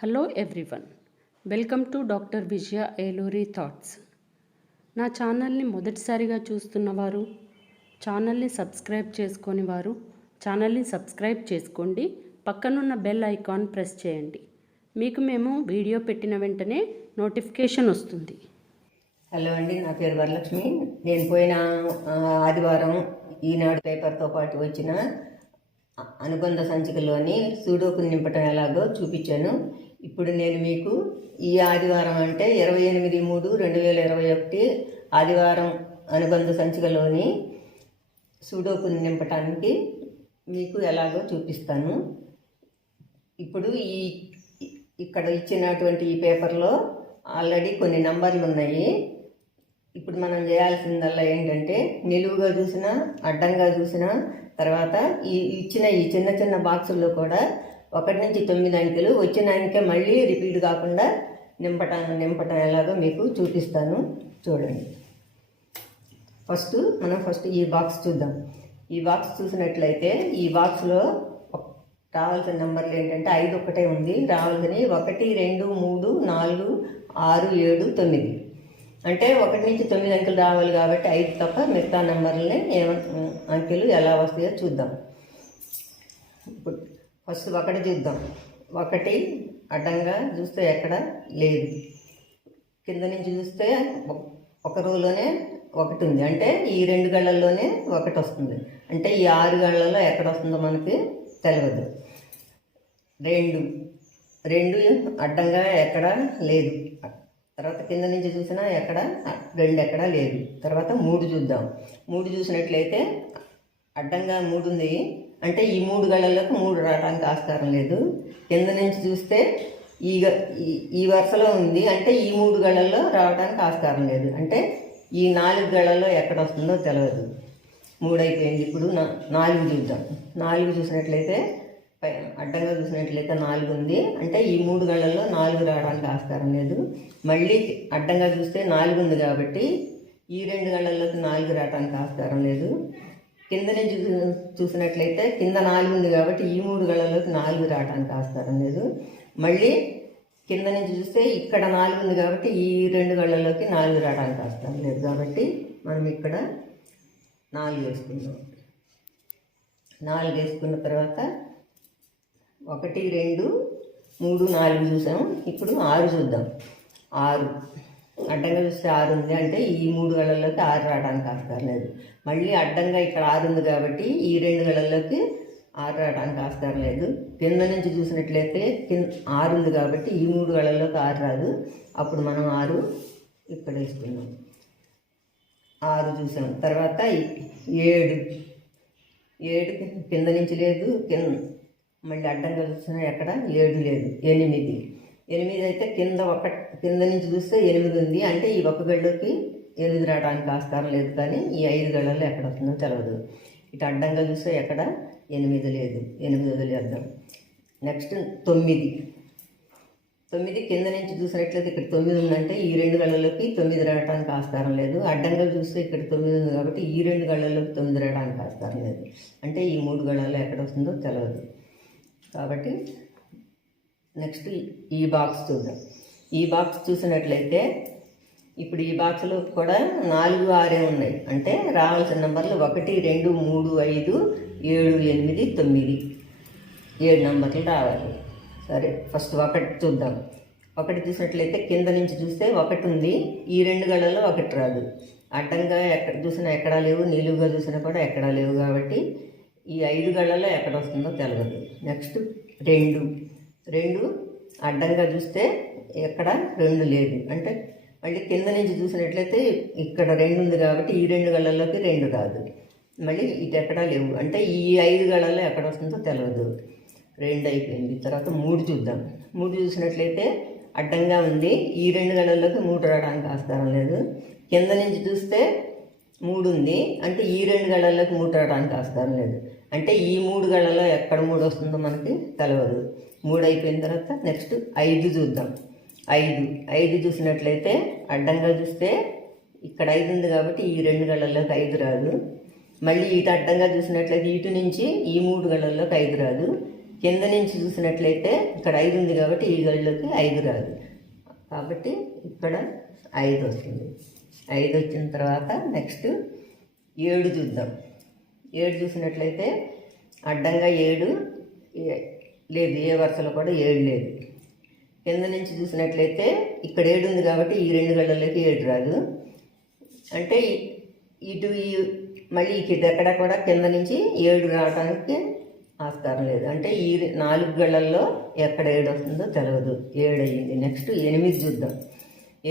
Hello everyone, welcome to doctor Vijaya Eluri thoughts. నా ఛానల్ని మొదటిసారిగా చూస్తున్నవారు, ఛానల్ని సబ్స్క్రైబ్ చేసుకొని వారు ఛానల్ని సబ్స్క్రైబ్ చేసుకోండి. పక్కనున్న బెల్ ఐకాన్ ప్రెస్ చేయండి. మీకు మేము వీడియో పెట్టిన వెంటనే నోటిఫికేషన్ వస్తుంది. హలో అండి, నా పేరు వరలక్ష్మి. నేను పోయిన ఆదివారం ఈనాడు పేపర్తో పాటు వచ్చిన అనుబంధ సంచికలోని సూడోకు నింపటం ఎలాగో చూపించాను. ఇప్పుడు నేను మీకు ఈ ఆదివారం అంటే 28/3/2021 ఆదివారం అనుబంధ సంచికలోని సూడోకు నింపటానికి మీకు ఎలాగో చూపిస్తాను. ఇప్పుడు ఇక్కడ ఇచ్చినటువంటి ఈ పేపర్లో ఆల్రెడీ కొన్ని నంబర్లు ఉన్నాయి. ఇప్పుడు మనం చేయాల్సిందల్లా ఏంటంటే నిలువుగా చూసినా అడ్డంగా చూసినా తర్వాత ఇచ్చిన ఈ చిన్న చిన్న బాక్సుల్లో కూడా 1 నుంచి 9 అంకెలు వచ్చిన అంకె మళ్ళీ రిపీట్ కాకుండా నింపటం ఎలాగో మీకు చూపిస్తాను. చూడండి. ఫస్ట్ ఈ బాక్స్ చూద్దాం. ఈ బాక్స్ చూసినట్లయితే ఈ బాక్స్లో రావాల్సిన నెంబర్లు ఏంటంటే 5 ఒక్కటే ఉంది. రావాల్సినవి 1, 2, 3, 4, 6, 7, 9. అంటే 1 నుంచి 9 అంకెలు రావాలి కాబట్టి 5 తప్ప మిగతా నెంబర్లని అంకెలు ఎలా వస్తాయో చూద్దాం. ఇప్పుడు ఫస్ట్ 1 చూద్దాం. 1 అడ్డంగా చూస్తే ఎక్కడ లేదు. కింద నుంచి చూస్తే ఒక రోలోనే 1 ఉంది. అంటే ఈ 2 గళ్ళల్లోనే 1 వస్తుంది. అంటే ఈ 6 గళ్ళల్లో ఎక్కడ వస్తుందో మనకి తెలియదు. 2 అడ్డంగా ఎక్కడ లేదు. తర్వాత కింద నుంచి చూసినా ఎక్కడ 2 ఎక్కడా లేదు. తర్వాత 3 చూద్దాం. 3 చూసినట్లయితే అడ్డంగా 3 ఉంది. అంటే ఈ 3 గళ్ళల్లోకి 3 రావడానికి ఆస్కారం లేదు. కింద నుంచి చూస్తే ఈ వరుసలో ఉంది. అంటే ఈ 3 గళ్ళల్లో రావడానికి ఆస్కారం లేదు. అంటే ఈ 4 గళ్ళల్లో ఎక్కడ వస్తుందో తెలియదు. 3 అయిపోయింది. ఇప్పుడు 4 చూద్దాం. 4 చూసినట్లయితే అడ్డంగా చూసినట్లయితే 4 ఉంది. అంటే ఈ 3 గళ్ళల్లో 4 రావడానికి ఆస్కారం లేదు. మళ్ళీ అడ్డంగా చూస్తే 4 ఉంది కాబట్టి ఈ 2 గళ్ళల్లోకి 4 రావడానికి ఆస్కారం లేదు. కింద నుంచి చూసినట్లయితే కింద 4 ఉంది కాబట్టి ఈ 3 గళ్ళల్లోకి 4 రావడానికి ఆస్కారం లేదు. మళ్ళీ కింద నుంచి చూస్తే ఇక్కడ 4 ఉంది కాబట్టి ఈ 2 గళ్ళల్లోకి 4 రావడానికి ఆస్కారం లేదు. కాబట్టి మనం ఇక్కడ 4 వేసుకుందాం. 4 వేసుకున్న తర్వాత 1, 2, 3, 4 చూసాం. ఇప్పుడు 6 చూద్దాం. 6 అడ్డంగా చూస్తే 6 ఉంది. అంటే ఈ 3 గళ్ళల్లోకి 6 రావడానికి ఆస్కారం లేదు. మళ్ళీ అడ్డంగా ఇక్కడ 6 ఉంది కాబట్టి ఈ 2 గళ్ళల్లోకి 6 రావడానికి ఆస్కారం లేదు. కింద నుంచి చూసినట్లయితే 6 ఉంది కాబట్టి ఈ 3 గళ్ళల్లోకి 6 రాదు. అప్పుడు మనం 6 ఇక్కడ వేసుకున్నాం. 6 చూసాం. తర్వాత 7 కింద నుంచి లేదు. మళ్ళీ అడ్డంగా చూసినా ఎక్కడ 7 లేదు. 8 అయితే కింద నుంచి చూస్తే 8 ఉంది. అంటే ఈ 1 గళ్ళలోకి 8 రావడానికి ఆస్కారం లేదు. కానీ ఈ 5 గళ్ళల్లో ఎక్కడ వస్తుందో తెలియదు. ఇటు అడ్డంగా చూస్తే ఎక్కడ 8 లేదు. 8 వదిలేద్దాం. నెక్స్ట్ 9 కింద నుంచి చూసినట్లయితే ఇక్కడ 9 ఉందంటే ఈ 2 గళ్ళలోకి 9 రావడానికి ఆస్కారం లేదు. అడ్డంగా చూస్తే ఇక్కడ 9 ఉంది కాబట్టి ఈ 2 గళ్ళల్లోకి 9 రావడానికి ఆస్కారం లేదు. అంటే ఈ 3 గళ్ళల్లో ఎక్కడ వస్తుందో తెలియదు. కాబట్టి నెక్స్ట్ ఈ బాక్స్ చూద్దాం. ఈ బాక్స్ చూసినట్లయితే ఇప్పుడు ఈ బాక్స్లో కూడా 4, 6 ఉన్నాయి. అంటే రావాల్సిన నెంబర్లు 1, 2, 3, 5, 7, 8, 9 7 నెంబర్లు రావాలి. సరే, ఫస్ట్ 1 చూద్దాం. 1 చూసినట్లయితే కింద నుంచి చూస్తే 1 ఉంది. ఈ 2 గళ్ళల్లో 1 రాదు. అడ్డంగా ఎక్కడ చూసినా ఎక్కడా లేవు. నిలువుగా చూసినా కూడా ఎక్కడా లేవు. కాబట్టి ఈ 5 గళ్ళల్లో ఎక్కడ వస్తుందో తెలియదు. నెక్స్ట్ 2 అడ్డంగా చూస్తే ఎక్కడ 2 లేదు. అంటే మళ్ళీ కింద నుంచి చూసినట్లయితే ఇక్కడ 2 ఉంది కాబట్టి ఈ 2 గళ్ళల్లోకి 2 రాదు. మళ్ళీ ఇటు ఎక్కడా లేవు. అంటే ఈ 5 గళ్ళల్లో ఎక్కడ వస్తుందో తెలియదు. 2 అయిపోయింది. తర్వాత 3 చూద్దాం. 3 చూసినట్లయితే అడ్డంగా ఉంది. ఈ 2 గళ్ళల్లోకి 3 రావడానికి ఆస్కారం లేదు. కింద నుంచి చూస్తే 3 ఉంది. అంటే ఈ 2 గళ్ళల్లోకి 3 రావడానికి ఆస్కారం లేదు. అంటే ఈ 3 గళ్ళల్లో ఎక్కడ 3 వస్తుందో మనకి తెలియదు. 3 అయిపోయిన తర్వాత నెక్స్ట్ 5 చూద్దాం. 5 చూసినట్లయితే అడ్డంగా చూస్తే ఇక్కడ 5 ఉంది కాబట్టి ఈ 2 గళ్ళల్లోకి 5 రాదు. మళ్ళీ ఇటు అడ్డంగా చూసినట్లయితే ఇటు నుంచి ఈ 3 గళ్ళల్లోకి 5 రాదు. కింద నుంచి చూసినట్లయితే ఇక్కడ 5 ఉంది కాబట్టి ఈ గళ్ళలోకి 5 రాదు, కాబట్టి ఇక్కడ 5 వస్తుంది. 5 వచ్చిన తర్వాత నెక్స్ట్ 7 చూద్దాం. 7 చూసినట్లయితే అడ్డంగా 7 లేదు, ఏ వరుసలో కూడా 7 లేదు. కింద నుంచి చూసినట్లయితే ఇక్కడ 7 ఉంది కాబట్టి ఈ 2 గళ్ళలోకి 7 రాదు, అంటే ఇటు మళ్ళీ ఎక్కడ కూడా కింద నుంచి 7 రావడానికి ఆస్కారం లేదు. అంటే ఈ 4 గళ్ళల్లో ఎక్కడ 7 వస్తుందో తెలియదు. 7 అయ్యింది. నెక్స్ట్ 8 చూద్దాం.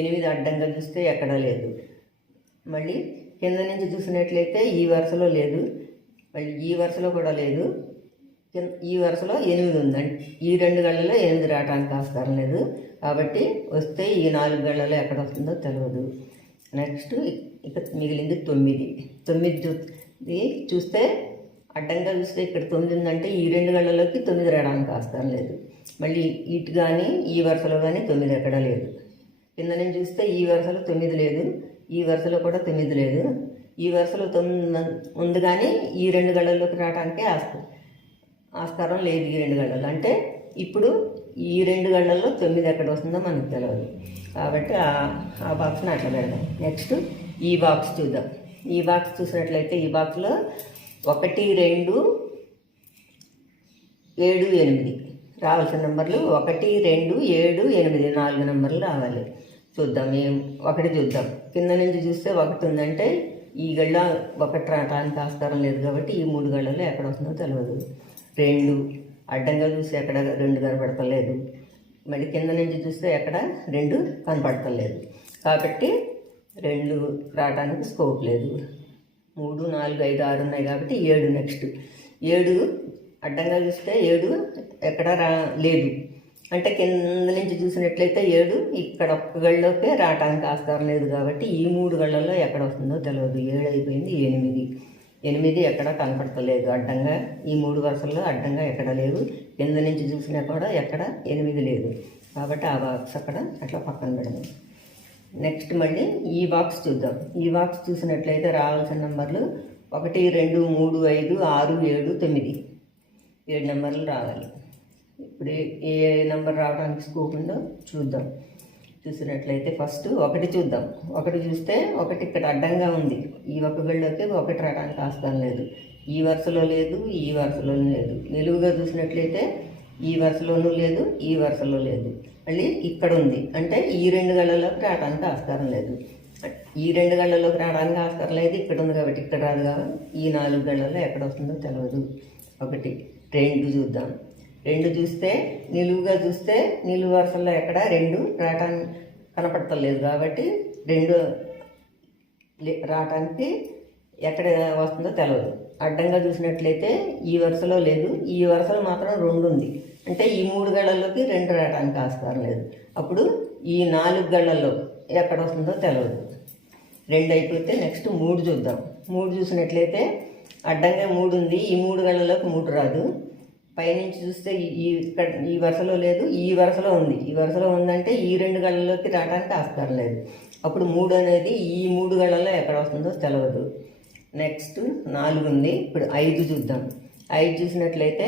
8 అడ్డంగా చూస్తే ఎక్కడా లేదు. మళ్ళీ కింద నుంచి చూసినట్లయితే ఈ వరుసలో లేదు, మళ్ళీ ఈ వరుసలో కూడా లేదు, ఈ వరుసలో 8 ఉందండి. ఈ 2 గళ్ళలో 8 రావడానికి ఆస్కారం లేదు, కాబట్టి వస్తే ఈ 4 గళ్ళలో ఎక్కడ వస్తుందో తెలియదు. నెక్స్ట్ ఇక మిగిలింది 9 చూస్తే అడ్డంగా చూస్తే ఇక్కడ 9 ఉందంటే ఈ 2 గళ్ళలోకి 9 రావడానికి ఆస్కారం లేదు. మళ్ళీ ఇటు కానీ ఈ వరుసలో కానీ 9 ఎక్కడా లేదు. కింద నుంచి చూస్తే ఈ వరుసలో 9 లేదు, ఈ వరుసలో కూడా 9 లేదు, ఈ వరుసలో 9 ఉంది కానీ ఈ 2 గళ్ళలోకి రావడానికి ఆస్కారం లేదు. ఈ 2 గళ్ళలో అంటే ఇప్పుడు ఈ 2 గళ్ళల్లో 9 ఎక్కడ వస్తుందో మనకు తెలియదు, కాబట్టి ఆ బాక్స్ని అట్లా పెడదాం. నెక్స్ట్ ఈ బాక్స్ చూద్దాం. ఈ బాక్స్ చూసినట్లయితే ఈ బాక్స్లో 1, 2, 7, 8 రావాల్సిన నెంబర్లు 1, 2, 7, 8 4 నెంబర్లు రావాలి. చూద్దాం. 1 చూద్దాం. కింద నుంచి చూస్తే 1 ఉందంటే ఈ గళ్ళ 1 రావడానికి ఆస్కారం లేదు, కాబట్టి ఈ 3 గళ్ళలో ఎక్కడ వస్తుందో తెలియదు. 2 అడ్డంగా చూస్తే ఎక్కడ 2 కనపడతలేదు, మళ్ళీ కింద నుంచి చూస్తే ఎక్కడ 2 కనపడతలేదు, కాబట్టి 2 రావడానికి స్కోప్ లేదు. 3, 4, 5, 6 ఉన్నాయి కాబట్టి 7. నెక్స్ట్ 7 అడ్డంగా చూస్తే 7 ఎక్కడ లేదు, అంటే కింద నుంచి చూసినట్లయితే 7 ఇక్కడ 1 గళ్ళలోకే రావడానికి ఆస్కారం లేదు, కాబట్టి ఈ 3 గళ్ళల్లో ఎక్కడ వస్తుందో తెలియదు. 7 అయిపోయింది. 8 ఎక్కడ కనపడతలేదు అడ్డంగా, ఈ 3 వరుసల్లో అడ్డంగా ఎక్కడ లేవు, కింద నుంచి చూసినా కూడా ఎక్కడ 8 లేదు, కాబట్టి ఆ బాక్స్ అక్కడ అట్లా పక్కన పెడదాం. నెక్స్ట్ మళ్ళీ ఈ బాక్స్ చూద్దాం. ఈ బాక్స్ చూసినట్లయితే రావాల్సిన నెంబర్లు 1, 2, 3, 5, 6, 7, 9 7 నెంబర్లు రావాలి. ఇప్పుడు ఏ నెంబర్ రావడానికి స్కోప్ ఉందో చూద్దాం. చూసినట్లయితే ఫస్ట్ 1 చూద్దాం. 1 చూస్తే 1 ఇక్కడ అడ్డంగా ఉంది, ఈ 1 గళ్ళలోకి 1 రావడానికి ఆస్కారం లేదు, ఈ వరుసలో లేదు, ఈ వరుసలోనూ లేదు. నిలువుగా చూసినట్లయితే ఈ వరుసలోనూ లేదు, ఈ వరుసలో లేదు, మళ్ళీ ఇక్కడ ఉంది, అంటే ఈ 2 గళ్ళలోకి రావడానికి ఆస్కారం లేదు. ఈ 2 గళ్ళలోకి రావడానికి ఆస్కారం లేదు, ఇక్కడ ఉంది కాబట్టి ఇక్కడ రాదు, కాబట్టి ఈ 4 గళ్ళలో ఎక్కడ వస్తుందో తెలియదు. 1, 2 చూద్దాం. 2 చూస్తే నిలువుగా చూస్తే నిలువు వరుసల్లో ఎక్కడ 2 రావటానికి కనపడతలేదు, కాబట్టి 2 రావటానికి ఎక్కడ వస్తుందో తెలియదు. అడ్డంగా చూసినట్లయితే ఈ వరుసలో లేదు, ఈ వరుసలో మాత్రం 2 ఉంది, అంటే ఈ 3 గళ్ళల్లోకి 2 రావడానికి ఆస్కారం లేదు. అప్పుడు ఈ 4 గళ్ళల్లో ఎక్కడ వస్తుందో తెలియదు. 2 అయిపోతే నెక్స్ట్ 3 చూద్దాం. 3 చూసినట్లయితే అడ్డంగా 3 ఉంది, ఈ 3 గళ్ళలోకి 3 రాదు. పైనుంచి చూస్తే ఇక్కడ ఈ వరుసలో లేదు, ఈ వరుసలో ఉంది, ఈ వరుసలో ఉందంటే ఈ 2 గళ్ళలోకి రావడానికి ఆస్కారం లేదు. అప్పుడు 3 అనేది ఈ 3 గళ్ళల్లో ఎక్కడ వస్తుందో తెలియదు. నెక్స్ట్ 4 ఉంది. ఇప్పుడు 5 చూద్దాం. 5 చూసినట్లయితే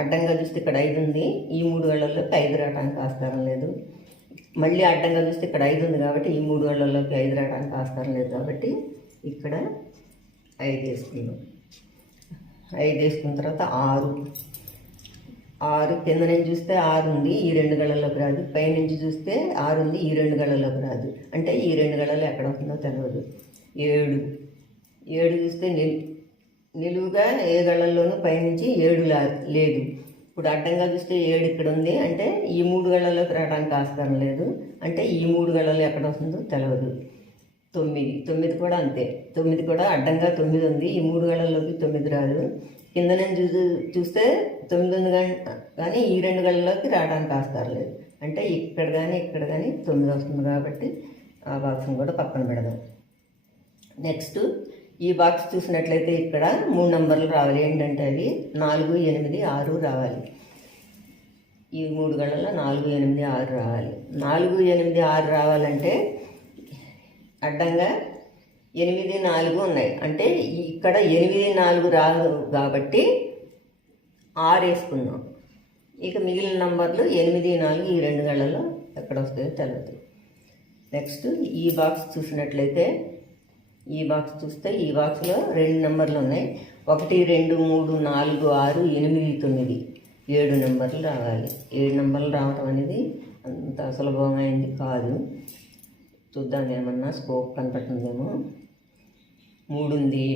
అడ్డంగా చూస్తే ఇక్కడ 5 ఉంది, ఈ 3 గళ్ళల్లోకి 5 రావడానికి ఆస్కారం లేదు. మళ్ళీ అడ్డంగా చూస్తే ఇక్కడ 5 ఉంది కాబట్టి ఈ 3 గళ్ళల్లోకి 5 రావడానికి ఆస్కారం లేదు, కాబట్టి ఇక్కడ 5 వేసుకుందాం. 5 వేసుకున్న తర్వాత 6 కింద నుంచి చూస్తే 6 ఉంది, ఈ 2 గళ్ళల్లోకి రాదు. పైనుంచి చూస్తే 6 ఉంది, ఈ 2 గళ్ళల్లోకి రాదు, అంటే ఈ 2 గళ్ళల్లో ఎక్కడ వస్తుందో తెలియదు. 7 చూస్తే నిలువుగా ఏ గళ్ళల్లోనూ పైనుంచి 7 లేదు. ఇప్పుడు అడ్డంగా చూస్తే 7 ఇక్కడ ఉంది, అంటే ఈ 3 గళ్ళల్లోకి రావడానికి ఆస్కారం లేదు, అంటే ఈ 3 గళ్ళల్లో ఎక్కడ వస్తుందో తెలియదు. 9 కూడా అంతే. 9 కూడా అడ్డంగా 9 ఉంది, ఈ 3 గళ్ళల్లోకి 9 రాదు. కింద నుంచి చూస్తే 9 ఉంది కానీ ఈ 2 గళ్ళలోకి రావడానికి ఆస్కారం లేదు, అంటే ఇక్కడ కానీ 9 వస్తుంది, కాబట్టి ఆ బాక్స్ని కూడా పక్కన పెడదాం. నెక్స్ట్ ఈ బాక్స్ చూసినట్లయితే ఇక్కడ 3 నెంబర్లు రావాలి. ఏంటంటే అవి 4, 8, 6 రావాలి. ఈ 3 గళ్ళల్లో 4, 8, 6 రావాలి. 4, 8, 6 రావాలంటే అడ్డంగా 8, 4 ఉన్నాయి, అంటే ఇక్కడ 8, 4 రాదు కాబట్టి 6 వేసుకుందాం. ఇక మిగిలిన నంబర్లు 8, 4 ఈ 2 గళ్ళలో ఎక్కడ వస్తాయో తెలియదు. నెక్స్ట్ ఈ బాక్స్ చూసినట్లయితే ఈ బాక్స్ చూస్తే ఈ బాక్స్లో 2 నెంబర్లు ఉన్నాయి. 1, 2, 3, 4, 6, 8, 9 7 నెంబర్లు రావాలి. 7 నెంబర్లు రావటం అనేది అంత సులభమైంది కాదు. చూద్దాం ఏమన్నా స్కోప్ కనపడుతుందేమో. 3 ఉంది.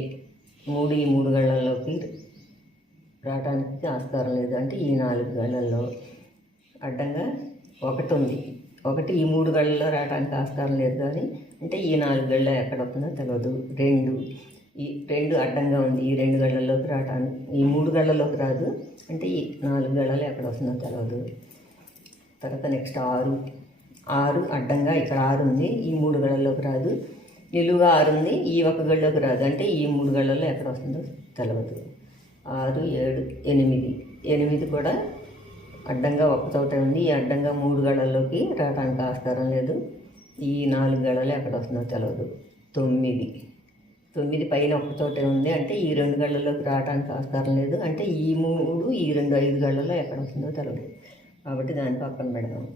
3 ఈ 3 గళ్ళల్లోకి రావడానికి ఆస్కారం లేదు. అంటే ఈ 4 గళ్ళల్లో అడ్డంగా 1 ఉంది. 1 ఈ 3 గళ్ళల్లో రావడానికి ఆస్కారం లేదు. కానీ అంటే ఈ 4 గళ్ళ ఎక్కడ వస్తుందో తెలియదు. 2 ఈ 2 అడ్డంగా ఉంది. ఈ 2 గళ్ళల్లోకి రావడానికి ఈ 3 గళ్ళల్లోకి రాదు. అంటే ఈ 4 గళ్ళలో ఎక్కడ వస్తుందో తెలియదు. తర్వాత నెక్స్ట్ 6 అడ్డంగా ఇక్కడ 6 ఉంది. ఈ 3 గళ్ళల్లోకి రాదు. నిలువుగా 6 ఉంది. ఈ 1 గళ్ళలోకి రాదు. అంటే ఈ 3 గళ్ళల్లో ఎక్కడ వస్తుందో తెలియదు. 6, 7, 8 కూడా అడ్డంగా ఒక చోట ఉంది. ఈ అడ్డంగా 3 గళ్ళల్లోకి రావడానికి ఆస్కారం లేదు. ఈ 4 గళ్ళలో ఎక్కడ వస్తుందో తెలియదు. 9 పైన ఒక చోటే ఉంది. అంటే ఈ 2 గళ్ళల్లోకి రావడానికి ఆస్కారం లేదు. అంటే ఈ 3 ఈ 2 5 గళ్ళలో ఎక్కడ వస్తుందో తెలియదు. కాబట్టి దాన్ని పక్కన పెడదాం.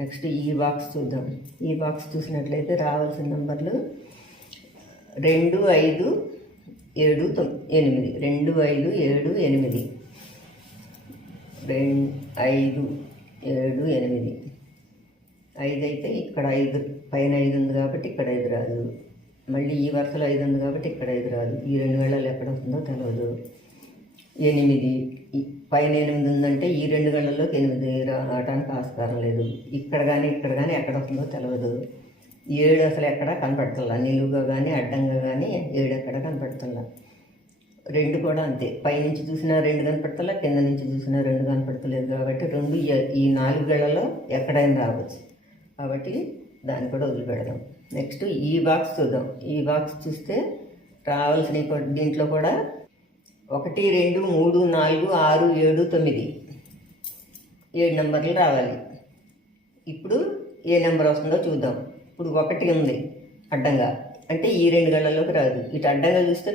నెక్స్ట్ ఈ బాక్స్ చూద్దాం. ఈ బాక్స్ చూసినట్లయితే రావాల్సిన నెంబర్లు 2, 5, 7, 8. 2, 5, 7, 8. 2, 5, 7, 8. 5 అయితే ఇక్కడ 5 పైన 5 ఉంది కాబట్టి ఇక్కడ 5 రాదు. మళ్ళీ ఈ వరుసలో 5 ఉంది కాబట్టి ఇక్కడ 5 రాదు. ఈ 2 గళ్ళలో ఎక్కడ వస్తుందో తెలియదు. 8 పైన 8 ఉందంటే ఈ 2 గళ్ళల్లోకి 8 రావడానికి ఆస్కారం లేదు. ఇక్కడ కానీ ఎక్కడ వస్తుందో తెలియదు. 7 అసలు ఎక్కడ కనపడుతుందా. నిలువుగా కానీ అడ్డంగా కానీ 7 ఎక్కడ కనపడుతుందా. 2 కూడా అంతే. పైనుంచి చూసినా 2 కనపడతలా, కింద నుంచి చూసినా 2 కనపడతలేదు. కాబట్టి 2 ఈ 4 గళ్ళలో ఎక్కడైనా రావచ్చు. కాబట్టి దాన్ని కూడా వదిలిపెడదాం. నెక్స్ట్ ఈ బాక్స్ చూద్దాం. ఈ బాక్స్ చూస్తే రావాల్సిన దీంట్లో కూడా 1, 2, 3, 4, 6, 7, 9 7 నెంబర్లు రావాలి. ఇప్పుడు ఏ నెంబర్ వస్తుందో చూద్దాం. ఇప్పుడు 1 ఉంది అడ్డంగా. అంటే ఈ 2 గళ్ళల్లోకి రాదు. ఇటు అడ్డంగా చూస్తే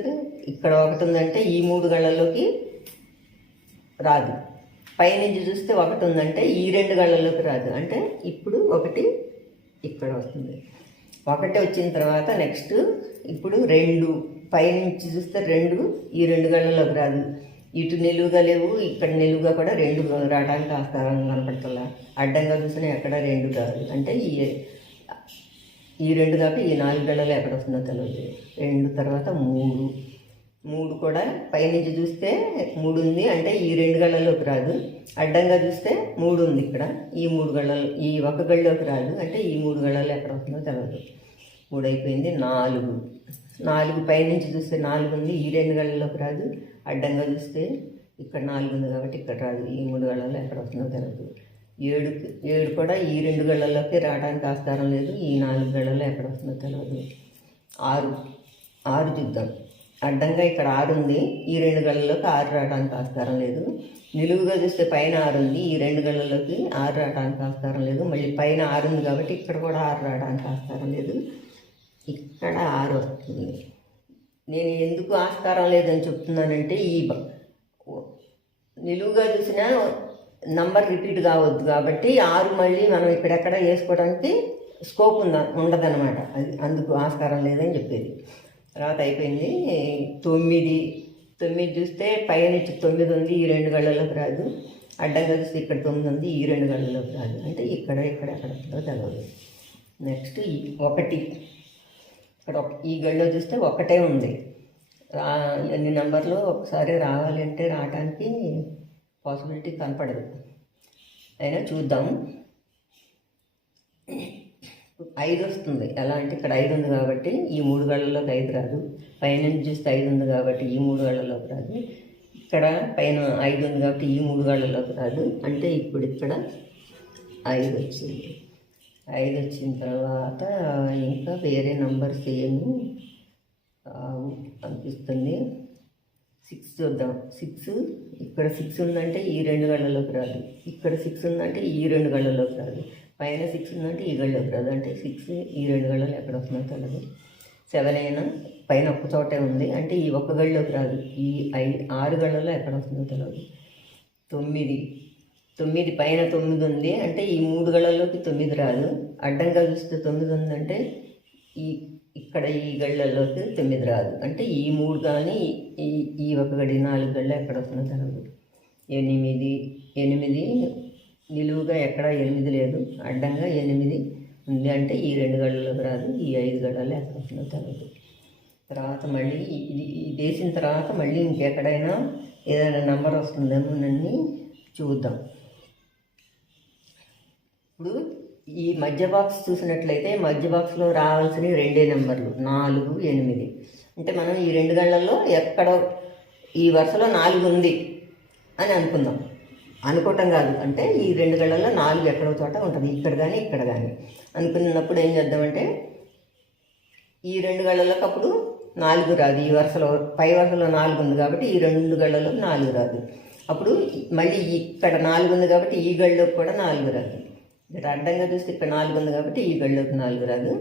ఇక్కడ 1 ఉందంటే ఈ 3 గళ్ళల్లోకి రాదు. పైనుంచి చూస్తే 1 ఉందంటే ఈ 2 గళ్ళల్లోకి రాదు. అంటే ఇప్పుడు 1 ఇక్కడ వస్తుంది. 1 వచ్చిన తర్వాత నెక్స్ట్ ఇప్పుడు 2 పైనుంచి చూస్తే 2 ఈ 2 గళ్ళల్లోకి రాదు. ఇటు నిలువుగా లేవు, ఇక్కడ నిలువుగా కూడా 2 రావడానికి ఆస్కారం కనపడుతుందా. అడ్డంగా చూసినా ఎక్కడ 2 రాదు. అంటే ఈ 2 కాక ఈ 4 గళ్ళలో ఎక్కడ వస్తుందో తెలియదు. 2 తర్వాత 3 కూడా పైనుంచి చూస్తే 3 ఉంది. అంటే ఈ 2 గళ్ళలోకి రాదు. అడ్డంగా చూస్తే 3 ఉంది. ఇక్కడ ఈ 3 గళ్ళలో ఈ 1 గళ్ళలోకి రాదు. అంటే ఈ 3 గళ్ళలో ఎక్కడ వస్తుందో తెలియదు. 3 అయిపోయింది. 4 పైనుంచి చూస్తే 4 ఉంది. ఈ 2 గళ్ళలోకి రాదు. అడ్డంగా చూస్తే ఇక్కడ 4 ఉంది కాబట్టి ఇక్కడ రాదు. ఈ 3 గళ్ళలో ఎక్కడ వస్తుందో తెలియదు. 7 కూడా ఈ 2 గళ్ళల్లోకి రావడానికి ఆస్కారం లేదు. ఈ 4 గళ్ళలో ఎక్కడ వస్తుందో తెలియదు. 6 చూద్దాం. అడ్డంగా ఇక్కడ 6 ఉంది. ఈ 2 గళ్ళల్లోకి 6 రావడానికి ఆస్కారం లేదు. నిలువుగా చూస్తే పైన 6 ఉంది. ఈ 2 గళ్ళల్లోకి 6 రావడానికి ఆస్కారం లేదు. మళ్ళీ పైన 6 ఉంది కాబట్టి ఇక్కడ కూడా 6 రావడానికి ఆస్కారం లేదు. ఇక్కడ 6 వస్తుంది. నేను ఎందుకు ఆస్కారం లేదని చెప్తున్నానంటే నిలువుగా చూసినా నంబర్ రిపీట్ కావద్దు కాబట్టి 6 మళ్ళీ మనం ఇక్కడెక్కడ వేసుకోవడానికి స్కోప్ ఉండదన్నమాట. అది అందుకు ఆస్కారం లేదని చెప్పేది. తర్వాత అయిపోయింది. 9 చూస్తే పైనుంచి 9 ఉంది. ఈ 2 గళ్ళలోకి రాదు. అడ్డంగా చూస్తే ఇక్కడ 9 ఉంది. ఈ 2 గళ్ళలోకి రాదు. అంటే ఇక్కడ ఎక్కడ ఉందో తెలియదు. నెక్స్ట్ 1 ఇక్కడ ఈ గళ్ళలో చూస్తే 1 ఉంది. అన్ని నెంబర్లు ఒకసారి రావాలి అంటే రావడానికి పాసిబిలిటీ కనపడదు. అయినా చూద్దాం. 5 వస్తుంది. ఎలా అంటే ఇక్కడ 5 ఉంది కాబట్టి ఈ 3 గళ్ళలోకి 5 రాదు. పైనుంచి చూస్తే 5 ఉంది కాబట్టి ఈ 3 గళ్ళలోకి రాదు. ఇక్కడ పైన 5 ఉంది కాబట్టి ఈ 3 గళ్ళలోకి రాదు. అంటే ఇప్పుడు ఇక్కడ 5 వచ్చింది. 5 వచ్చిన తర్వాత ఇంకా వేరే నంబర్స్ ఏమి అనిపిస్తుంది. 6 చూద్దాం. 6 ఇక్కడ 6 ఉందంటే ఈ 2 గళ్ళలోకి రాదు. ఇక్కడ 6 ఉందంటే ఈ 2 గళ్ళలోకి రాదు. పైన 6 ఉందంటే ఈ గళ్ళలోకి రాదు. అంటే 6 ఈ 2 గళ్ళలో ఎక్కడ వస్తుందో తెలియదు. 7 అయినా పైన ఒక్క చోటే ఉంది. అంటే ఈ 1 గళ్ళలోకి రాదు. ఈ 6 గళ్ళలో ఎక్కడ వస్తుందో తెలియదు. 9 9 పైన 9 ఉంది అంటే ఈ 3 గళ్ళల్లోకి 9 రాదు. అడ్డంగా చూస్తే 9 ఉందంటే ఈ ఇక్కడ ఈ గళ్ళల్లోకి 9 రాదు. అంటే ఈ 3 కానీ ఈ ఈ ఒక గడి 4 గళ్ళు ఎక్కడ వస్తుందో తెలియదు. 8 నిలువుగా ఎక్కడ 8 లేదు, అడ్డంగా 8 ఉంది అంటే ఈ 2 గళ్ళలోకి రాదు. ఈ 5 గళ్ళలో ఎక్కడ వస్తుందో తెలియదు. తర్వాత మళ్ళీ ఇది వేసిన తర్వాత మళ్ళీ ఇంకెక్కడైనా ఏదైనా నెంబర్ వస్తుందేమో నన్ను చూద్దాం. ఇప్పుడు ఈ మధ్య బాక్స్ చూసినట్లయితే మధ్య బాక్స్లో రావాల్సిన 2 నెంబర్లు 4, 8. అంటే మనం ఈ 2 గళ్ళల్లో ఎక్కడో ఈ వరుసలో 4 ఉంది అని అనుకుందాం. అనుకోవటం కాదు, అంటే ఈ 2 గళ్ళల్లో 4 ఎక్కడో చోట ఉంటుంది, ఇక్కడ కానీ ఇక్కడ కానీ అనుకున్నప్పుడు ఏం చేద్దామంటే ఈ 2 గళ్ళలోకి అప్పుడు 4 రాదు. ఈ వరుసలో పై వరుసలో 4 ఉంది కాబట్టి ఈ 2 గళ్ళలో 4 రాదు. అప్పుడు మళ్ళీ ఇక్కడ 4 ఉంది కాబట్టి ఈ గళ్ళలోకి కూడా 4 రాదు. ఇక్కడ అడ్డంగా చూస్తే ఇక్కడ 4 ఉంది కాబట్టి ఈ గళ్ళలోకి 4 రాదు.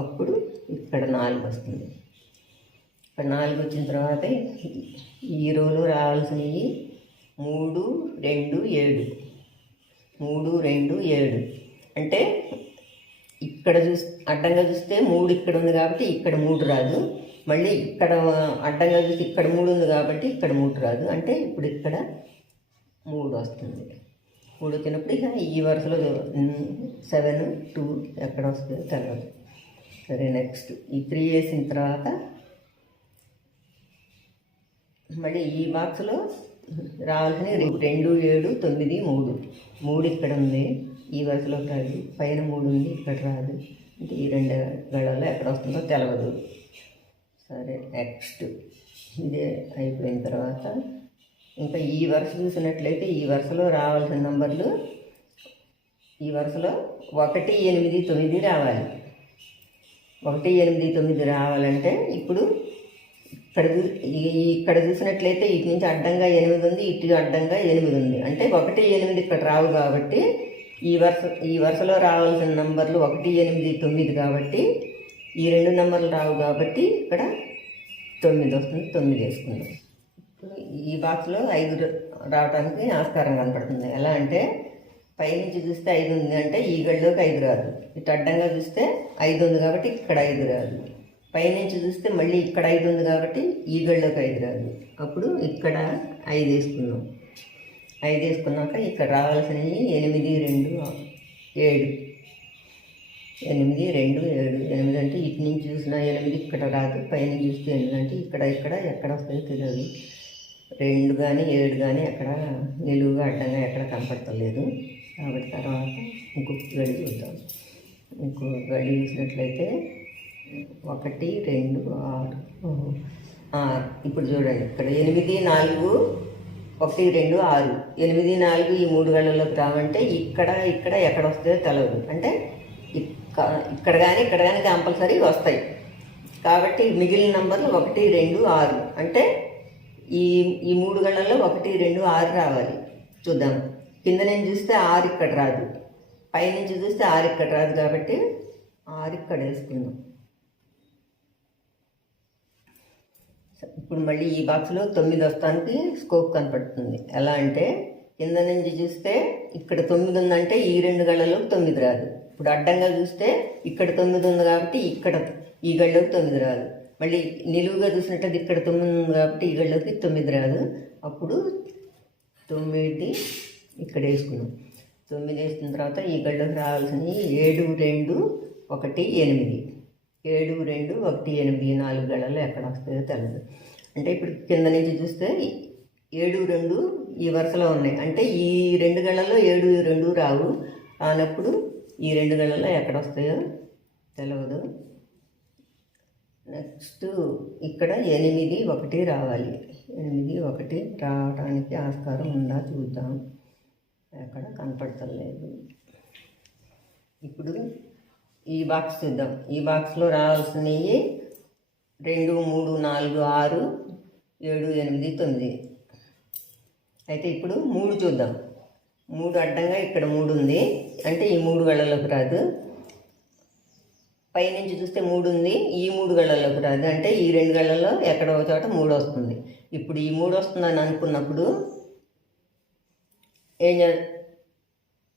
అప్పుడు ఇక్కడ 4 వస్తుంది. ఇక్కడ 4 వచ్చిన తర్వాత ఈ రోలో రావాల్సినవి 3, 2, 7. 3, 2, 7 అంటే ఇక్కడ అడ్డంగా చూస్తే 3 ఇక్కడ ఉంది కాబట్టి ఇక్కడ 3 రాదు. మళ్ళీ ఇక్కడ అడ్డంగా చూస్తే ఇక్కడ 3 ఉంది కాబట్టి ఇక్కడ 3 రాదు. అంటే ఇప్పుడు ఇక్కడ 3 వస్తుంది. 3 వచ్చినప్పుడు ఇక ఈ వరుసలో 7, 2 ఎక్కడ వస్తుందో తెలియదు. సరే, నెక్స్ట్ ఈ 3 వేసిన తర్వాత మళ్ళీ ఈ బాక్స్లో రావాల్సిన 2, 7, 9, 3. 3 ఇక్కడ ఉంది, ఈ వరుసలోకి రాదు. పైన 3 ఉంది, ఇక్కడ రాదు. అంటే ఈ 2 గళ్ళల్లో ఎక్కడ వస్తుందో తెలియదు. సరే, నెక్స్ట్ ఇదే అయిపోయిన తర్వాత ఇంకా ఈ వరుస చూసినట్లయితే ఈ వరుసలో రావాల్సిన నంబర్లు ఈ వరుసలో 1, 8, 9 రావాలి. 1, 8, 9 రావాలంటే ఇప్పుడు ఇక్కడ చూసినట్లయితే ఇటు నుంచి అడ్డంగా 8 ఉంది, ఇటు అడ్డంగా 8 ఉంది. అంటే 1, 8 ఇక్కడ రావు కాబట్టి ఈ వరుసలో రావాల్సిన నంబర్లు 1, 8, 9 కాబట్టి ఈ 2 నెంబర్లు రావు కాబట్టి ఇక్కడ 9 వస్తుంది. 9 వేసుకుందాం. ఈ బాక్స్లో 5 రావడానికి ఆస్కారం కనపడుతుంది. ఎలా అంటే పైనుంచి చూస్తే 5 ఉంది అంటే ఈ గడిలోకి 5 రాదు. ఇటు అడ్డంగా చూస్తే 5 ఉంది కాబట్టి ఇక్కడ 5 రాదు. పైనుంచి చూస్తే మళ్ళీ ఇక్కడ 5 ఉంది కాబట్టి ఈ గడిలోకి 5 రాదు. అప్పుడు ఇక్కడ 5 వేసుకుందాం. 5 వేసుకున్నాక ఇక్కడ రావాల్సినవి 8, 2, 7. 8, 2, 7. 8 అంటే ఇటు నుంచి చూసినా 8 ఇక్కడ రాదు. పైన చూస్తే 8 అంటే ఇక్కడ ఎక్కడ వస్తుందో తెలియదు. 2 కానీ 7 కానీ ఎక్కడ నిలువుగా అడ్డంగా ఎక్కడ కనపడతలేదు. కాబట్టి తర్వాత ఇంకొక గడి చూద్దాం. ఇంకొక గడి చూసినట్లయితే 1, 2, 6. ఇప్పుడు చూడండి, ఇక్కడ 8, 4, 1, 2, 6. 8, 4 ఈ 3 గళ్ళలోకి రావంటే ఇక్కడ ఎక్కడ వస్తుందో తెలియదు. అంటే ఇక్కడ కానీ కంపల్సరీ వస్తాయి. కాబట్టి మిగిలిన నంబర్లు 1, 2, 6. అంటే ఈ 3 గళ్ళల్లో 1, 2, 6 రావాలి. చూద్దాం. కింద నుంచి చూస్తే 6 ఇక్కడ రాదు, పైనుంచి చూస్తే 6 ఇక్కడ రాదు కాబట్టి 6 ఇక్కడ వేసుకుందాం. ఇప్పుడు మళ్ళీ ఈ బాక్స్లో 9 వస్తానికి స్కోప్ కనపడుతుంది. ఎలా అంటే కింద నుంచి చూస్తే ఇక్కడ 9 ఉందంటే ఈ 2 గళ్ళలోకి 9 రాదు. ఇప్పుడు అడ్డంగా చూస్తే ఇక్కడ 9 ఉంది కాబట్టి ఇక్కడ ఈ గళ్ళలోకి 9 రాదు. మళ్ళీ నిలువుగా చూసినట్టు ఇక్కడ 9 ఉంది కాబట్టి ఈ గళ్ళలోకి 9 రాదు. అప్పుడు 9 ఇక్కడ వేసుకున్నాం. 9 వేసుకున్న తర్వాత ఈ గళ్ళలోకి రావాల్సినవి 7, 2, 1, 8. 7, 2, 1, 8 4 గళ్ళలో ఎక్కడ వస్తాయో తెలియదు. అంటే ఇప్పుడు కింద నుంచి చూస్తే 7, 2 ఈ వరుసలో ఉన్నాయి. అంటే ఈ 2 గళ్ళల్లో 7, 2 రావు. రానప్పుడు ఈ 2 గళ్ళల్లో ఎక్కడ వస్తాయో తెలియదు. నెక్స్ట్ ఇక్కడ 8, 1 రావాలి. 8, 1 రావడానికి ఆస్కారం ఉందా చూద్దాం. ఎక్కడ కనపడతలేదు. ఇప్పుడు ఈ బాక్స్ చూద్దాం. ఈ బాక్స్లో రావాల్సినవి 2, 3, 4, 6, 7, 8, 9. అయితే ఇప్పుడు 3 చూద్దాం. 3 అడ్డంగా ఇక్కడ 3 ఉంది అంటే ఈ 3 గళ్ళలోకి రాదు. పైనుంచి చూస్తే 3 ఉంది, ఈ 3 గళ్ళలోకి రాదు. అంటే ఈ 2 గళ్ళల్లో ఎక్కడో చోట 3 వస్తుంది. ఇప్పుడు ఈ 3 వస్తుందని అనుకున్నప్పుడు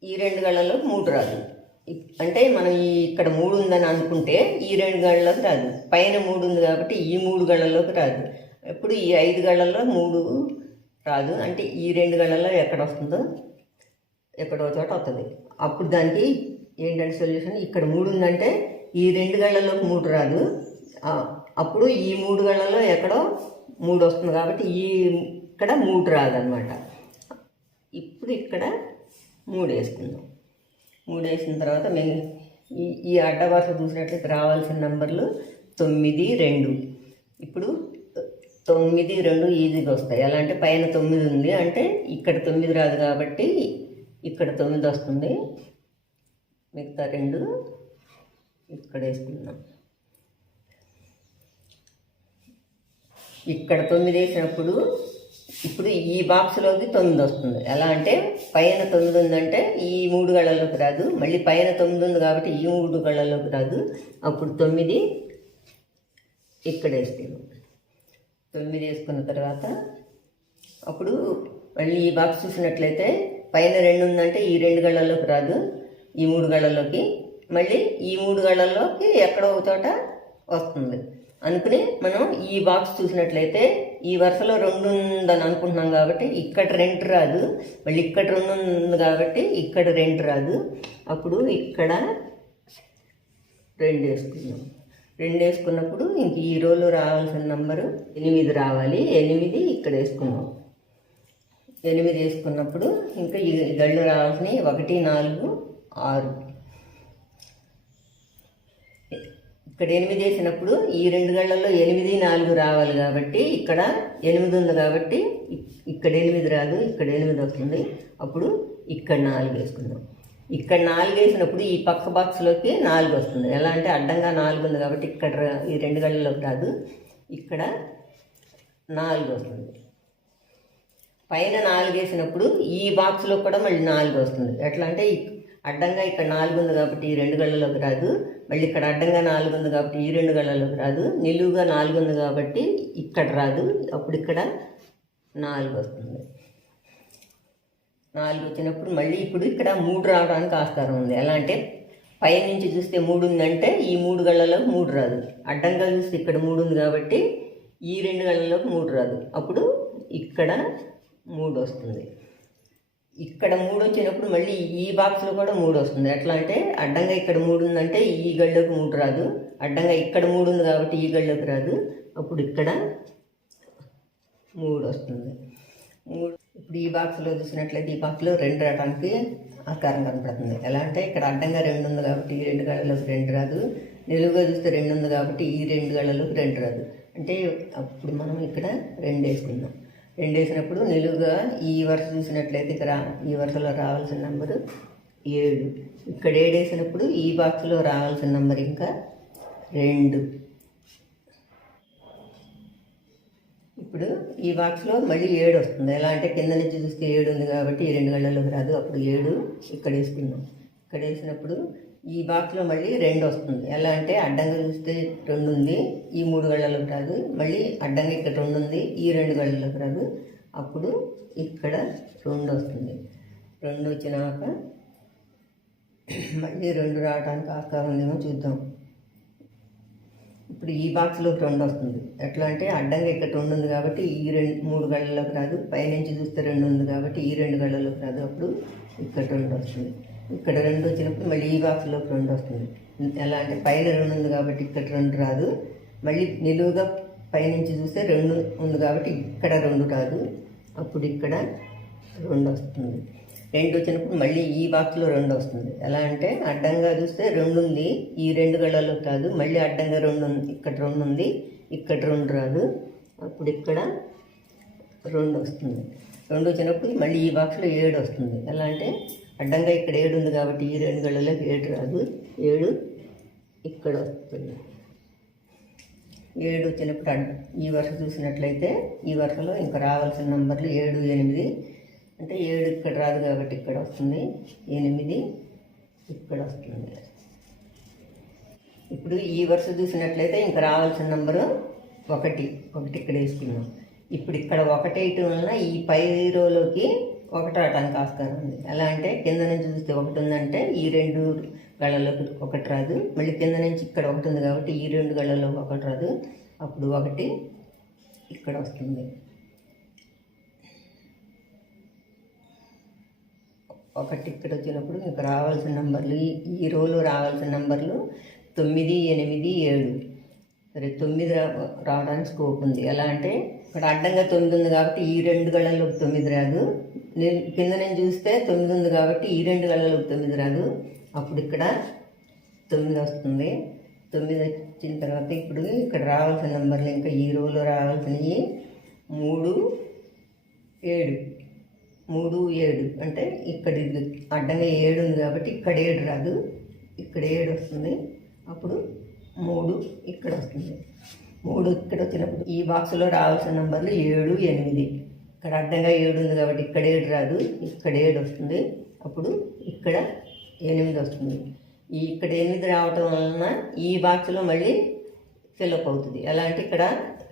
ఈ రెండు గళ్ళలోకి 3 రాదు. అంటే మనం ఇక్కడ 3 ఉందని అనుకుంటే ఈ 2 గళ్ళలోకి రాదు. పైన 3 ఉంది కాబట్టి ఈ 3 గళ్ళలోకి రాదు. ఎప్పుడు ఈ 5 గళ్ళల్లో 3 రాదు. అంటే ఈ 2 గళ్ళల్లో ఎక్కడ వస్తుందో ఎక్కడో చోట వస్తుంది. అప్పుడు దానికి ఏంటంటే సొల్యూషన్, ఇక్కడ 3 ఉందంటే ఈ 2 గళ్ళలోకి 3 రాదు. అప్పుడు ఈ 3 గళ్ళలో ఎక్కడో 3 వస్తుంది కాబట్టి ఇక్కడ 3 రాదనమాట. ఇప్పుడు ఇక్కడ 3 వేసుకుందాం. 3 వేసిన తర్వాత మేము ఈ అడ్డ వరుస చూసినట్లయితే రావాల్సిన నెంబర్లు 9, 2. ఇప్పుడు 9, 2 ఈజీగా వస్తాయి. ఎలా అంటే పైన 9 ఉంది అంటే ఇక్కడ 9 రాదు కాబట్టి ఇక్కడ 9 వస్తుంది. మిగతా 2 ఇక్కడ వేసుకుందాం. ఇక్కడ 9 వేసినప్పుడు ఇప్పుడు ఈ బాక్స్లోకి 9 వస్తుంది. ఎలా అంటే పైన 9 ఉందంటే ఈ 3 గళ్ళలోకి రాదు. మళ్ళీ పైన 9 ఉంది కాబట్టి ఈ 3 గళ్ళలోకి రాదు. అప్పుడు 9 ఇక్కడ వేస్తాము. 9 వేసుకున్న తర్వాత అప్పుడు మళ్ళీ ఈ బాక్స్ చూసినట్లయితే పైన 2 ఉందంటే ఈ 2 గళ్ళలోకి రాదు. ఈ 3 గళ్ళలోకి మళ్ళీ ఈ 3 గళ్ళలోకి ఎక్కడో ఒక చోట వస్తుంది అనుకుని మనం ఈ బాక్స్ చూసినట్లయితే ఈ వరుసలో 2 ఉందని అనుకుంటున్నాం కాబట్టి ఇక్కడ 2 రాదు. మళ్ళీ ఇక్కడ 2 ఉంది కాబట్టి ఇక్కడ 2 రాదు. అప్పుడు ఇక్కడ 2 వేసుకున్నాం. 2 వేసుకున్నప్పుడు ఇంక ఈ రోలో రావాల్సిన నంబరు 8 రావాలి. 8 ఇక్కడ వేసుకున్నాం. 8 వేసుకున్నప్పుడు ఇంకా ఈ గళ్ళు రావాల్సినవి 1, 4, 6. ఇక్కడ 8 వేసినప్పుడు ఈ 2 గళ్ళల్లో 8, 4 రావాలి కాబట్టి ఇక్కడ 8 ఉంది కాబట్టి ఇక్కడ 8 రాదు. ఇక్కడ 8 వస్తుంది. అప్పుడు ఇక్కడ 4 వేసుకుందాం. ఇక్కడ 4 వేసినప్పుడు ఈ పక్క బాక్స్లోకి 4 వస్తుంది. ఎలా అంటే అడ్డంగా 4 ఉంది కాబట్టి ఇక్కడ ఈ 2 గళ్ళలోకి రాదు. ఇక్కడ 4 వస్తుంది. పైన 4 వేసినప్పుడు ఈ బాక్స్లో కూడా మళ్ళీ 4 వస్తుంది. ఎట్లా అంటే అడ్డంగా ఇక్కడ 4 ఉంది కాబట్టి ఈ 2 గళ్ళలోకి రాదు. మళ్ళీ ఇక్కడ అడ్డంగా 4 ఉంది కాబట్టి ఈ 2 గళ్ళలోకి రాదు. నిలువుగా 4 ఉంది కాబట్టి ఇక్కడ రాదు. అప్పుడు ఇక్కడ 4 వస్తుంది. 4 వచ్చినప్పుడు మళ్ళీ ఇప్పుడు ఇక్కడ 3 రావడానికి ఆస్కారం ఉంది. ఎలా అంటే పైనుంచి చూస్తే 3 ఉందంటే ఈ 3 గళ్ళలోకి 3 రాదు. అడ్డంగా చూస్తే ఇక్కడ 3 ఉంది కాబట్టి ఈ 2 గళ్ళలోకి 3 రాదు. అప్పుడు ఇక్కడ 3 వస్తుంది. ఇక్కడ 3 వచ్చినప్పుడు మళ్ళీ ఈ బాక్స్లో కూడా 3 వస్తుంది. ఎట్లా అంటే అడ్డంగా ఇక్కడ 3 ఉందంటే ఈ గళ్ళలోకి 3 రాదు. అడ్డంగా ఇక్కడ 3 ఉంది కాబట్టి ఈ గళ్ళలోకి రాదు. అప్పుడు ఇక్కడ 3 వస్తుంది. 3 ఇప్పుడు ఈ బాక్స్లో చూసినట్లయితే ఈ బాక్స్లో 2 రావడానికి ఆకారం కనపడుతుంది. ఎలా అంటే ఇక్కడ అడ్డంగా 2 ఉంది కాబట్టి ఈ 2 గళ్ళలోకి 2 రాదు. నిలువుగా చూస్తే 2 ఉంది కాబట్టి ఈ 2 గళ్ళలోకి 2 రాదు. అంటే అప్పుడు మనం ఇక్కడ 2 వేసుకుందాం. 2 వేసినప్పుడు నిలువుగా ఈ వరుస చూసినట్లయితే ఇక్కడ ఈ వరుసలో రావాల్సిన నెంబరు 7. ఇక్కడ 7 వేసినప్పుడు ఈ బాక్స్లో రావాల్సిన నెంబర్ ఇంకా 2. ఇప్పుడు ఈ బాక్స్లో మళ్ళీ 7 వస్తుంది. ఎలా అంటే కింద నుంచి చూస్తే 7 ఉంది కాబట్టి ఈ 2 గళ్ళలోకి రాదు. అప్పుడు 7 ఇక్కడ వేసుకుందాం. ఇక్కడ వేసినప్పుడు ఈ బాక్స్లో మళ్ళీ 2 వస్తుంది. ఎలా అంటే అడ్డంగా చూస్తే 2 ఉంది, ఈ 3 గళ్ళలోకి రాదు. మళ్ళీ అడ్డంగా ఇక్కడ 2 ఉంది, ఈ 2 గళ్ళలోకి రాదు. అప్పుడు ఇక్కడ 2 వస్తుంది. 2 వచ్చినాక మళ్ళీ 2 రావడానికి ఆస్కారం ఉందేమో చూద్దాం. ఇప్పుడు ఈ బాక్స్లోకి 2 వస్తుంది. ఎట్లా అంటే అడ్డంగా ఇక్కడ 2 ఉంది కాబట్టి ఈ 3 గళ్ళలోకి రాదు. పైనుంచి చూస్తే 2 ఉంది కాబట్టి ఈ 2 గళ్ళలోకి రాదు. అప్పుడు ఇక్కడ 2 వస్తుంది. ఇక్కడ 2 వచ్చినప్పుడు మళ్ళీ ఈ బాక్స్లోకి 2 వస్తుంది. ఎలా అంటే పైన 2 ఉంది కాబట్టి ఇక్కడ 2 రాదు. మళ్ళీ నిలువుగా పైనుంచి చూస్తే 2 ఉంది కాబట్టి ఇక్కడ 2 రాదు. అప్పుడు ఇక్కడ 2 వస్తుంది. 2 వచ్చినప్పుడు మళ్ళీ ఈ బాక్స్లో 2 వస్తుంది. ఎలా అంటే అడ్డంగా చూస్తే 2 ఉంది, ఈ 2 గళ్ళలోకి రాదు. మళ్ళీ అడ్డంగా 2 ఉంది, ఇక్కడ 2 ఉంది, ఇక్కడ 2 రాదు. అప్పుడు ఇక్కడ 2 వస్తుంది. 2 వచ్చినప్పుడు మళ్ళీ ఈ బాక్స్లో 7 వస్తుంది. ఎలా అంటే అడ్డంగా ఇక్కడ 7 ఉంది కాబట్టి ఈ 2 గళ్ళలోకి 7 రాదు. 7 ఇక్కడ వస్తుంది. 7 వచ్చినప్పుడు ఈ వరుస చూసినట్లయితే ఈ వరుసలో ఇంకా రావాల్సిన నంబర్లు 7, 8. అంటే 7 ఇక్కడ రాదు కాబట్టి ఇక్కడ వస్తుంది. 8 ఇక్కడ వస్తుంది. ఇప్పుడు ఈ వరుస చూసినట్లయితే ఇంకా రావాల్సిన నంబరు 1 ఇక్కడ వేసుకున్నాం. ఇప్పుడు ఇక్కడ 1 వేయటం వలన ఈ పై రోలోకి ఒకటి రావడానికి ఆస్కారం ఉంది. ఎలా అంటే కింద నుంచి చూస్తే ఒకటి ఉందంటే ఈ రెండు గళ్ళలోకి ఒకటి రాదు. మళ్ళీ కింద నుంచి ఇక్కడ ఒకటి ఉంది కాబట్టి ఈ రెండు గళ్ళలోకి ఒకటి రాదు. అప్పుడు ఒకటి ఇక్కడ వస్తుంది. ఒకటి ఇక్కడ వచ్చినప్పుడు మీకు రావాల్సిన నంబర్లు ఈ రోలో రావాల్సిన నంబర్లు 9, 8, 7. సరే 9 రావడానికి స్కోప్ ఉంది. ఎలా అంటే ఇక్కడ అడ్డంగా 9 ఉంది కాబట్టి ఈ రెండు గళ్ళలోకి 9 రాదు. నేను కింద నుంచి చూస్తే 9 ఉంది కాబట్టి ఈ రెండు గళ్ళలోకి 9 రాదు. అప్పుడు ఇక్కడ 9 వస్తుంది. 9 వచ్చిన తర్వాత ఇప్పుడు ఇక్కడ రావాల్సిన నెంబర్లు ఇంకా ఈ రోలో రావాల్సినవి 3, 7. 3, 7 అంటే ఇక్కడ అడ్డంగా 7 ఉంది కాబట్టి ఇక్కడ 7 రాదు. ఇక్కడ 7 వస్తుంది. అప్పుడు 3 ఇక్కడ వస్తుంది. 3 ఇక్కడ వచ్చినప్పుడు ఈ బాక్స్లో రావాల్సిన నెంబర్లు 7, 8. ఇక్కడ అడ్డంగా 7 ఉంది కాబట్టి ఇక్కడ 7 రాదు. ఇక్కడ 7 వస్తుంది. అప్పుడు ఇక్కడ 8 వస్తుంది. ఇక్కడ 8 రావటం వలన ఈ బాక్స్లో మళ్ళీ ఫిల్అప్ అవుతుంది. ఎలా అంటే ఇక్కడ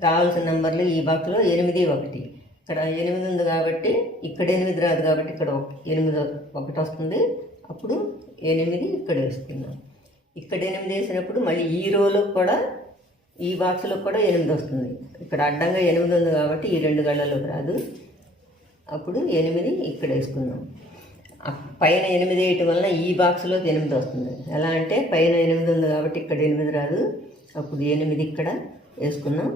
రావాల్సిన నెంబర్లు ఈ బాక్స్లో 8, 1. ఇక్కడ 8 ఉంది కాబట్టి ఇక్కడ 8 రాదు కాబట్టి ఇక్కడ 8 ఒకటి వస్తుంది. అప్పుడు 8 ఇక్కడ వేసుకున్నాం. ఇక్కడ 8 వేసినప్పుడు మళ్ళీ ఈ రోలో కూడా ఈ బాక్స్లో కూడా 8 వస్తుంది. ఇక్కడ అడ్డంగా 8 ఉంది కాబట్టి ఈ రెండు గళ్ళలోకి రాదు. అప్పుడు 8 ఇక్కడ వేసుకున్నాం. పైన 8 వేయటం వలన ఈ బాక్స్లోకి 8 వస్తుంది. ఎలా అంటే పైన 8 ఉంది కాబట్టి ఇక్కడ 8 రాదు. అప్పుడు 8 ఇక్కడ వేసుకున్నాం.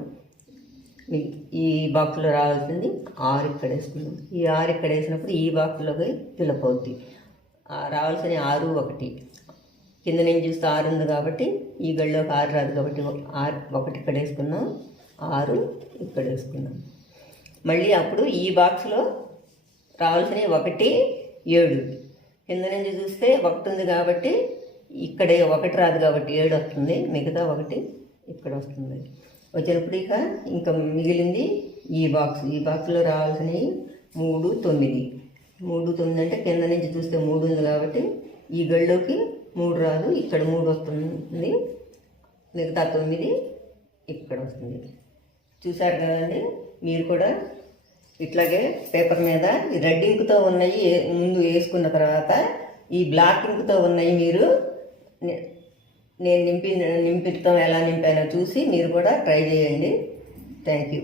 ఈ బాక్స్లో రావాల్సింది 6 ఇక్కడ వేసుకున్నాం. ఈ 6 ఇక్కడ వేసినప్పుడు ఈ బాక్స్లోకి ఫిల్అప్ అవుద్ది. రావాల్సిన 6, 1. కింద నుంచి చూస్తే 6 ఉంది కాబట్టి ఈ గళ్ళలోకి 6 రాదు కాబట్టి 1 ఇక్కడ వేసుకున్నాం. 6 ఇక్కడ వేసుకున్నాం. మళ్ళీ అప్పుడు ఈ బాక్స్లో రావాల్సినవి 1, 7. కింద నుంచి చూస్తే 1 ఉంది కాబట్టి ఇక్కడ 1 రాదు కాబట్టి 7 వస్తుంది. మిగతా 1 ఇక్కడ వస్తుంది. వచ్చినప్పుడు ఇంకా మిగిలింది ఈ బాక్స్. ఈ బాక్స్లో రావాల్సినవి 3, 9. 3, 9 అంటే కింద నుంచి చూస్తే 3 ఉంది కాబట్టి ఈ గళ్ళలోకి 3 రాదు. ఇక్కడ 3 వస్తుంది. మిగతా 9 ఇక్కడ వస్తుంది. చూసారు కదండి. మీరు కూడా ఇట్లాగే పేపర్ మీద ఈ రెడ్ ఇంకుతో ఉన్నాయి ముందు వేసుకున్న తర్వాత ఈ బ్లాక్ ఇంకుతో ఉన్నాయి మీరు నేను నింపిస్తాం ఎలా నింపానో చూసి మీరు కూడా ట్రై చేయండి. Thank you.